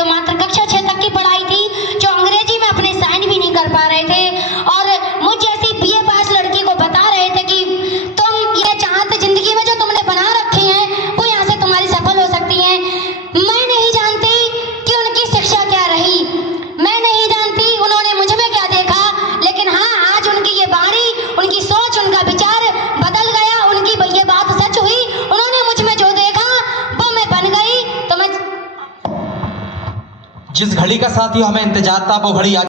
तो मात्र कक्षा 6 तक की पढ़ाई थी, जो अंग्रेजी में अपने साइन भी नहीं कर पा रहे थे और मुझ जैसी बीए पास लड़की को बता रहे थे कि तुम ये चाहत जिंदगी में जो तुमने बना रखी है वो यहाँ से तुम्हारी सफल हो सकती है। मैं नहीं जानती कि उनकी शिक्षा क्या रही, मैं नहीं जानती उन्होंने मुझ में क्या देखा, लेकिन हाँ, आज उनकी ये वाणी, उनकी सोच, उनका विचार बदल गया। उनकी ये बात सच हुई, उन्होंने मुझ में जो देखा वो मैं बन गई। तो मैं जिस घड़ी का साथियों हमें इंतजार था वो घड़ी आ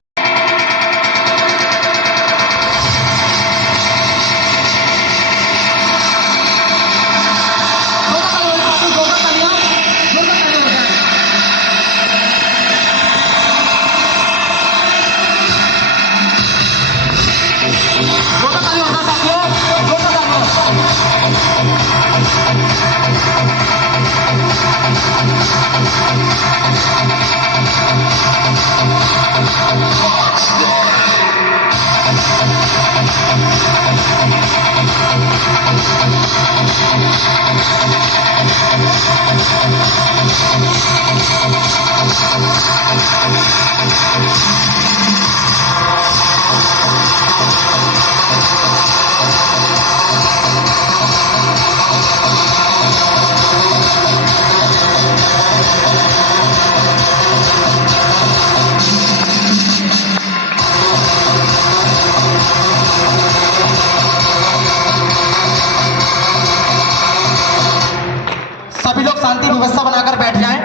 सभी लोग शांति व्यवस्था बनाकर बैठ जाएं।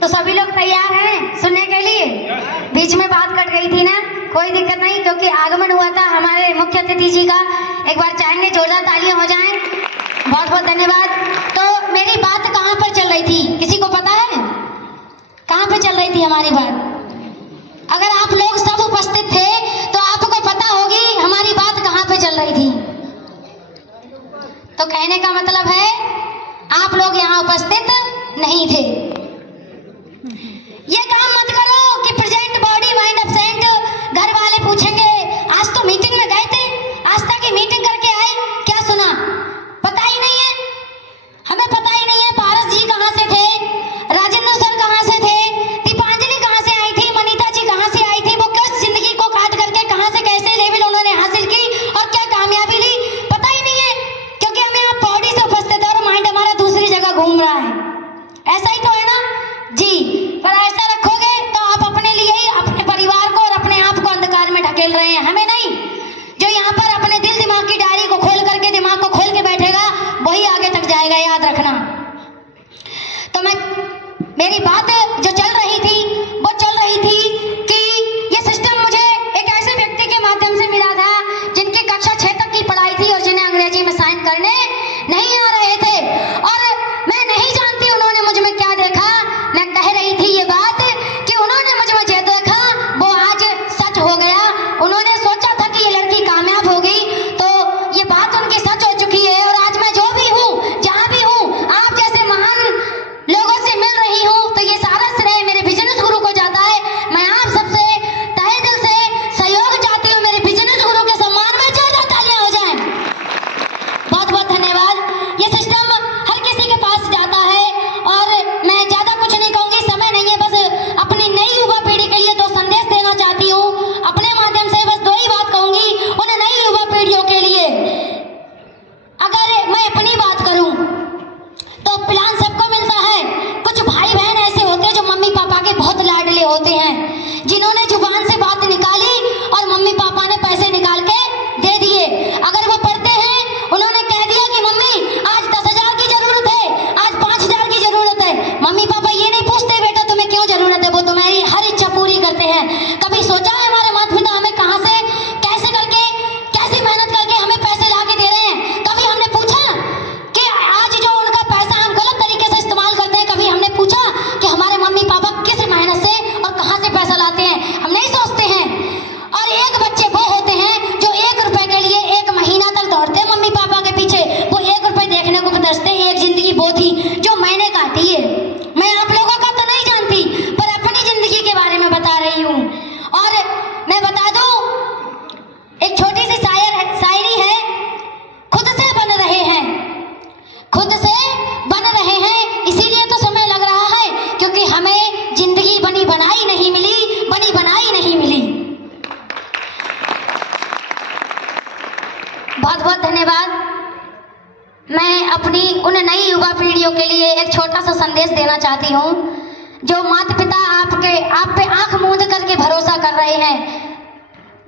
तो सभी लोग तैयार हैं सुनने के लिए? बीच में बात कट गई थी ना, कोई दिक्कत नहीं, क्योंकि आगमन हुआ था हमारे मुख्य अतिथि जी का। एक बार चाहेंगे जोरदार तालियां हो जाएं। बहुत बहुत धन्यवाद। तो मेरी बात कहाँ पर चल रही थी, किसी को पता है कहाँ पर चल रही थी हमारी बात? अगर आप लोग सब उपस्थित थे तो आपको पता होगी हमारी बात कहाँ पे चल रही थी। तो कहने का मतलब है आप लोग यहाँ उपस्थित नहीं थे। ये काम मत करो कि प्रेजेंट बॉडी माइंड एब्सेंट। घर वाले पूछेंगे आज तो मीटिंग में गए थे, आस्था की मीटिंग करके आए, क्या सुना? पता ही नहीं है, हमें पता ही नहीं है पारस जी कहाँ से थे, राजेंद्र सर कहाँ से थे, दीपांजलि कहाँ से आई थी, मनीता जी कहाँ से आई थी, वो किस जिंदगी को काट करके कहाँ से कैसे लेवल उन्होंने हासिल की और क्या कामयाबी ली, पता ही नहीं है, क्योंकि हम यहाँ बॉडी से उपस्थित है और माइंड हमारा दूसरी जगह घूम रहा है। ऐसा ही तो है ना जी? पर ऐसा रखोगे तो आप अपने लिए ही, अपने परिवार को और अपने आप को अंधकार में ढकेल रहे हैं, हमें नहीं। जो यहाँ पर अपने दिल दिमाग की डायरी को खोल करके, दिमाग को खोल के बैठेगा वही आगे तक जाएगा, याद रखना। तो मेरी बात जो चल रही थी वो चल रही थी कि ये सिस्टम मुझे एक ऐसे व्यक्ति के माध्यम से मिला था जिनकी कक्षा 6 तक की पढ़ाई थी और जिन्हें अंग्रेजी में साइन करने नहीं आ रहे थे, और मैं नहीं जानती उन्होंने मुझ में क्या देखा। मैं कह रही थी ये बात कि उन्होंने मुझ में जो देखा वो आज सच हो गया। उन्होंने सोचा था कि ये लड़की कामयाब होगी, तो ये बात उनकी सच हो चुकी है। और आज मैं जो भी हूँ, जहाँ भी हूँ, आप जैसे महान लोगों से मिल रही हूँ, तो ये सारा श्रेय मेरे बिजनेस गुरु को जाता है। मैं आप सबसे तहे दिल से सहयोग चाहती हूँ, मेरे बिजनेस गुरु के सम्मान में जोरदार तालियां हो जाएं। बहुत बहुत धन्यवाद। ये सिस्टम हर किसी के पास जाता है और मैं ज्यादा कुछ नहीं कहूंगी, समय नहीं है। बस अपनी नई युवा पीढ़ी के लिए 2 संदेश देना चाहती हूँ अपने माध्यम से। बस 2 ही बात कहूंगी उन नई युवा पीढ़ियों के लिए। अगर मैं अपनी बात करूं तो प्लान सबको मिलता है। कुछ भाई बहन ऐसे होते हैं जो मम्मी पापा के बहुत लाडले होते हैं, जिन्होंने जुबान से बात निकाली और मम्मी पापा ने पैसे निकाल के दे दिए। अगर वो पढ़ते हैं, उन्होंने कह दिया कि मम्मी आज 10,000 की जरूरत है, आज 5,000 की जरूरत है, मम्मी पापा ये नहीं पूछते बेटा तुम्हें क्यों जरूरत है, वो तुम्हारी हर इच्छा पूरी करते हैं। कभी सोचा है हमारे माता पिता हमें कहाँ से, कैसे करके, कैसी मेहनत करके हमें पैसे ला के दे रहे हैं? कभी हमने पूछा कि आज जो उनका पैसा हम गलत तरीके से इस्तेमाल करते हैं? कभी हमने पूछा कि हमारे मम्मी पापा किस मेहनत से और कहाँ से पैसा लाते हैं? हम नहीं सोचते हैं। और एक बच्चे वो होते हैं जो 1 रुपए के लिए 1 महीना तक दौड़ते हैं मम्मी पापा के पीछे, वो 1 रुपए देखने को तरसते हैं। एक जिंदगी वो थी जो मैंने काटी है। मैं आप लोगों का तो नहीं जानती, पर अपनी जिंदगी के बारे में बता रही हूँ। और मैं बता दूं, एक छोटी सी शायरी है, खुद से बन रहे हैं, खुद मैं अपनी उन नई युवा पीढ़ियों के लिए एक छोटा सा संदेश देना चाहती हूँ। जो माता पिता आप पे आंख मूंद करके भरोसा कर रहे हैं,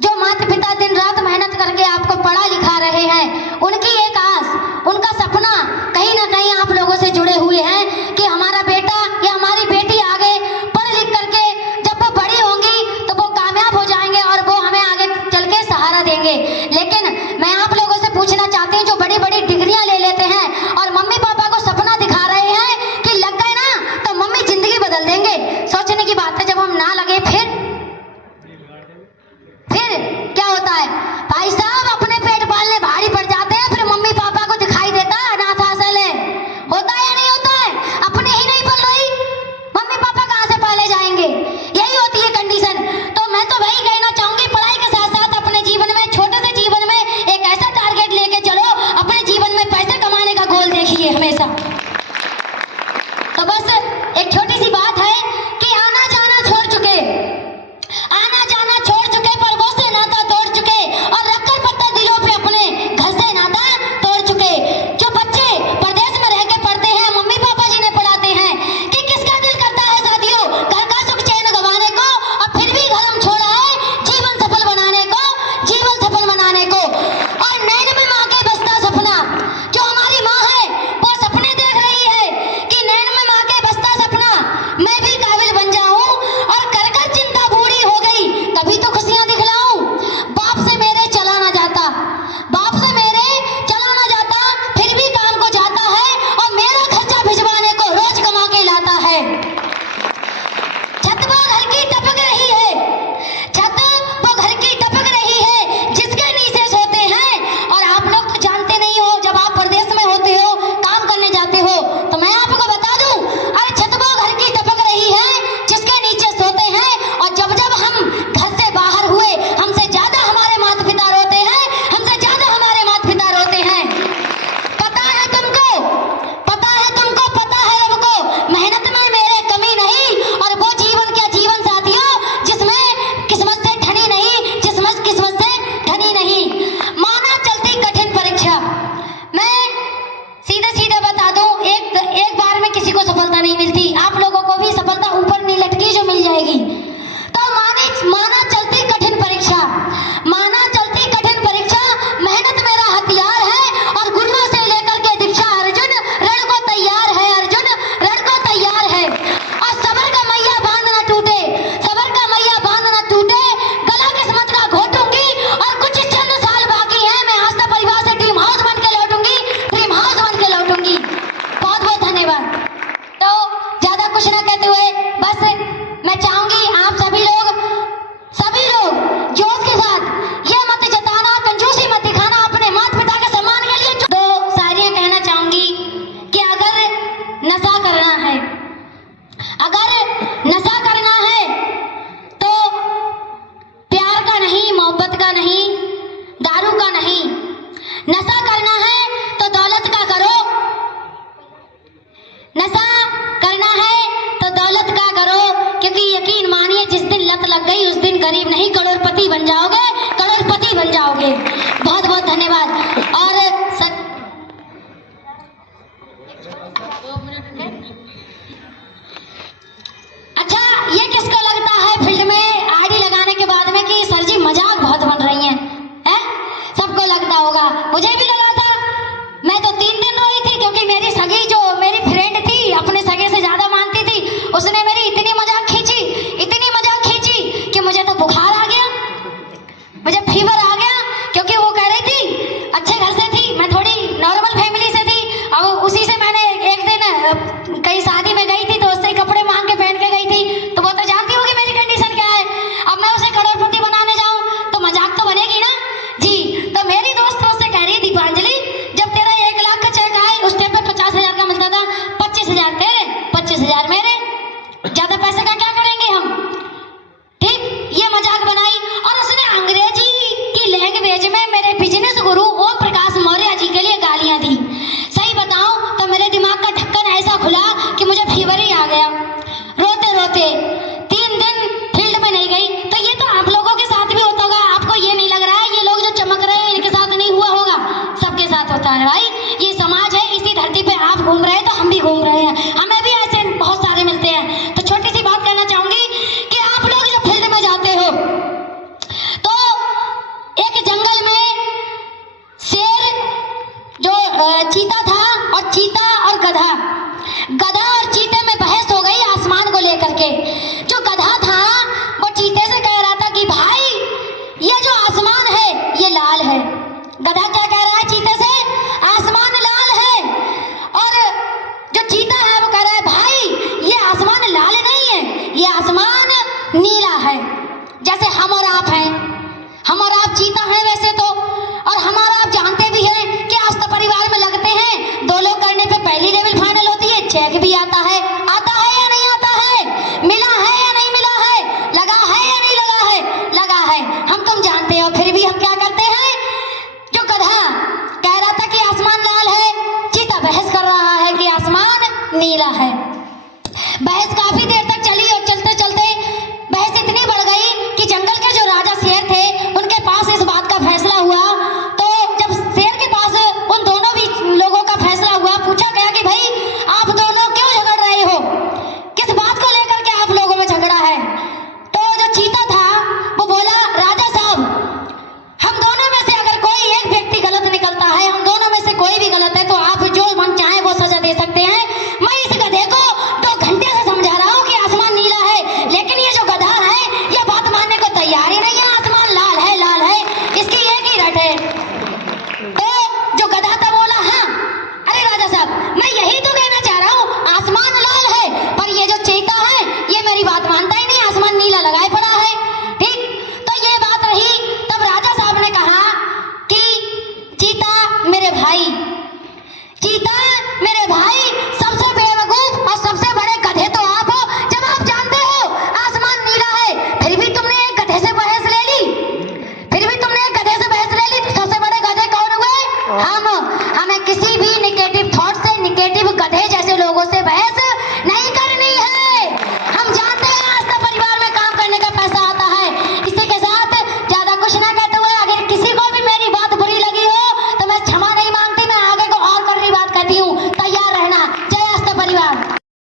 जो माता पिता दिन रात मेहनत करके आपको पढ़ा लिखा रहे हैं, उनकी एक आस, उनका सपना कहीं ना कहीं आप लोगों से जुड़े हुए हैं कि हमारा बेटा या हमारी बेटी आगे पढ़ लिख करके जब वो बड़ी होंगी तो वो कामयाब हो जाएंगे और वो हमें आगे चल के सहारा देंगे। लेकिन मैं आप लोगों से पूछना चाहती हूँ, जो बड़ी बड़ी डिग्रियां ले लेते हैं और मम्मी पापा को सपना दिखा रहे हैं कि लग गए ना तो मम्मी जिंदगी बदल देंगे, सोचने की बात है जब हम ना लगे फिर क्या होता है? भाई साहब, अपने पेट पालने भारी पड़ जाते हैं, फिर मम्मी पापा को दिखाई देता अनाथ आश्रय है। होता है या नहीं होता है? अपने ही नहीं पल रही, मम्मी पापा कहाँ से पाले जाएंगे? यही होती है कंडीशन। तो मैं तो वही कहना चाहूंगी, पढ़ाई के साथ साथ अपने जीवन में, छोटे से जीवन में एक ऐसा टारगेट लेके चलो, अपने जीवन में पैसे कमाने का गोल देखिए हमेशा। तो बस एक छोटी सी बात है कि आना जाना छोड़ चुके, पर्वों से नाता तोड़ चुके और रखकर पत्थर दिलों पे अपने घर से नाता तोड़ चुके। जो बच्चे प्रदेश में रह के पढ़ते हैं, मम्मी पापा जी ने पढ़ाते हैं कि किसका दिल करता है साथियों घर का सुख चैन गंवाने को, और फिर भी घर हम छोड़ा है जीवन सफल बनाने को, जीवन सफल बनाने को। और नैन में माँ के बसता सपना, जो हमारी माँ है वो सपने देख रही है कि नैन में माँ के बसता सपना मैं भी काबिल बन जाऊं, और कर कर चिंता बूढ़ी हो गई कभी तो खुशियां दिखलाऊं। बाप से मेरे चला ना जाता, फिर भी काम को जाता है और मेरा खर्चा भिजवाने को रोज कमा के लाता है। छत वो घर की टपक रही है, जिसके नीचे सोते हैं। और आप लोग तो जानते नहीं हो, जब आप प्रदेश में होते हो, काम करने जाते हो, तो मैं आपको बता दूं, अरे छत वो घर की टपक रही है जिसके नीचे सोते हैं। और जब जब हम घर से बाहर हुए, हमसे ज्यादा हमारे माता पिता रोते हैं, हमसे ज्यादा हमारे माता पिता रोते हैं। पता है तुमको, पता है रब को, मेहनत में मेरे कमी नहीं, और वो जीवन क्या जीवन साथियों जिसमें किस्मत से ठनी नहीं, किस्मत से ठनी नहीं। माना चलती कठिन परीक्षा, मैं सीधे बता दूं, एक बार में किसी को सफलता नहीं मिलती। आप लोगों को भी सफलता ऊपर नहीं लटकी जो मिल जाएगी। तो माना चलती कठिन परीक्षा, मेहनत मेरा हथियार है, और गुरुओं से लेकर के दीक्षा अर्जुन रण को तैयार है, और सबर का मैया बांध न टूटे, गला किस्मत का घोटूंगी, और कुछ चंद साल बाकी है, मैं आस्था परिवार से ड्रीम हाउस बन के लौटूंगी। बहुत बहुत धन्यवाद। तो ज्यादा कुछ ना कहते हुए बस मैं चाहूंगी आप सभी लोग जोश के साथ ये मत जताना, कंजूसी मत दिखाना, अपने माता पिता के सम्मान के लिए दो शायरियां कहना चाहूंगी कि अगर नशा करना है तो प्यार का नहीं, मोहब्बत का नहीं, दारू का नहीं। नशा करना है तो दौलत का करो, क्योंकि यकीन मानिए जिस दिन लत लग गई उस दिन गरीब नहीं करोड़पति बन जाओगे। बहुत बहुत धन्यवाद। और अच्छा, ये किसको लगता है फील्ड में आईडी लगाने के बाद में कि सर जी मजाक बहुत बन रही हैं? सबको लगता होगा, मुझे भी लगा था। मैं तो 3 दिन रोई थी, क्योंकि मेरी सगी, जो मेरी फ्रेंड थी, अपने सगे से ज्यादा मानती थी, उसने मेरी इतनी मजाक खींची कि मुझे तो बुखार आ गया, मुझे फीवर आ गया, क्योंकि वो कह रही थी अच्छे घर से थी, मैं थोड़ी नॉर्मल फैमिली से थी। अब उसी से मैंने एक दिन कहीं शादी में गई थी, तो उससे कपड़े मांग के पहन के गई थी, तो वो तो जानती होगी मेरी कंडीशन क्या है। अब मैं उसे करोड़पति बनाने जाऊं तो मजाक तो बनेगी ना जी। तो मेरी दोस्त मुझसे कह रही, दीपांजलि, जब तेरा 1 लाख का चेक आए, उस टाइम पे 50,000 का मिलता था, 25,000 तेरे, 25,000 मेरे। और चीता और गधा, गधा और चीते में बहस हो गई आसमान को लेकर के। जो गधा था वो चीते से कह रहा था कि भाई ये जो आसमान है ये लाल है। गधा क्या कह रहा है चीते से? आसमान लाल है। और जो चीता है वो कह रहा है भाई ये आसमान लाल नहीं है, ये आसमान नीला है। जैसे हम और आप हैं, हम और आप चीता हैं वैसे तो, और हमारा आप जानते भी हैं कि आस्था परिवार में लगते हैं, 2 लोग करने पे पहली लेवल फाइनल होती है, चेक भी आता है या नहीं आता है, मिला है या नहीं मिला है, लगा है या नहीं लगा है, लगा है। हम तुम जानते हैं और फिर भी हम क्या करते हैं? जो गधा कह रहा था कि आसमान लाल है, चीता बहस कर रहा है कि आसमान नीला है। बहस काफी देर तक चली और चलते चलते बहस इतनी बढ़ गई कि जंगल के जो राजा शेर थे उनके पास इस बात का फैसला हुआ। तो जब शेर के पास उन दोनों भी लोगों का फैसला हुआ, पूछा गया कि भाई आप दोनों क्यों झगड़ रहे हो, किस बात को लेकर के आप लोगों में झगड़ा है? तो जो चीता था वो बोला, राजा साहब हम दोनों में से अगर कोई एक व्यक्ति गलत निकलता है, हम दोनों में से कोई भी गलत है, तो आप जो मन चाहे वो सजा दे सकते हैं। मैं इस गधे को 2 घंटे से समझा रहा हूँ कि आसमान नीला है, लेकिन ये जो गधा है ये बात मानने को तैयार ही नहीं है, आसमान लाल है, लाल है, इसकी एक ही रट है। तो जो गधा था बोला, हाँ अरे राजा साहब मैं यही तो कहना चाह रहा हूँ, आसमान लाल है, पर ये जो चीता है ये मेरी बात मानता ही नहीं, आसमान नीला लगाए पड़ा है। ठीक, तो ये बात रही। तब राजा साहब ने कहा कि चीता मेरे भाई, चीता मेरे भाई